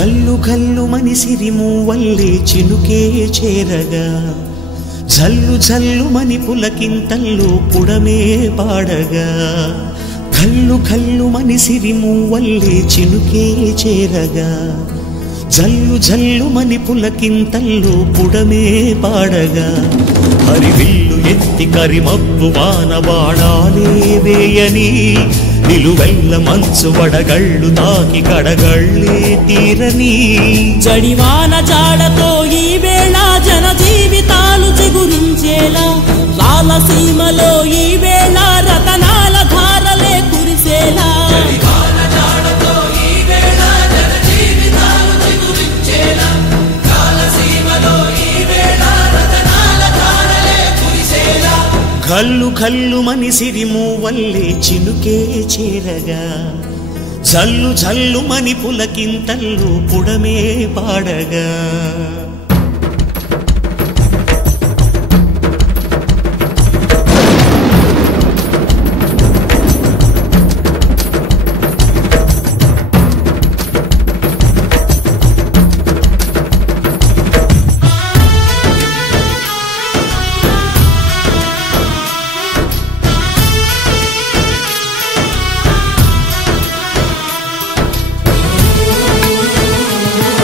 ఘల్లు ఘల్లు మని సిరిమూవల్లే చినుకే చేరగా జల్లు జల్లు మని పులకింతల్లో పుడమే పాడగా ఘల్లు ఘల్లు మని సిరిమూవల్లే చినుకే చేరగా జల్లు జల్లు మని పులకింతల్లో పుడమే పాడగా హరివిల్లు ఎత్తి కరిమబ్బు వాన బాణాలే వేయని నిలువెల్ల మంచు వడగళ్ళు తాకి కడగళ్ళే తీరని జడివాన జాడతో ఈ వేళ జన జీవితాలు చిగురించేలా రాలసీమలో ఈ వేళ రతనాల ధారలే కురిసేలా ఘల్లు ఘల్లు మని సిరిమూవల్లే చినుకే చేరగా జల్లు జల్లు మని పులకింతల్లో పుడమే పాడగా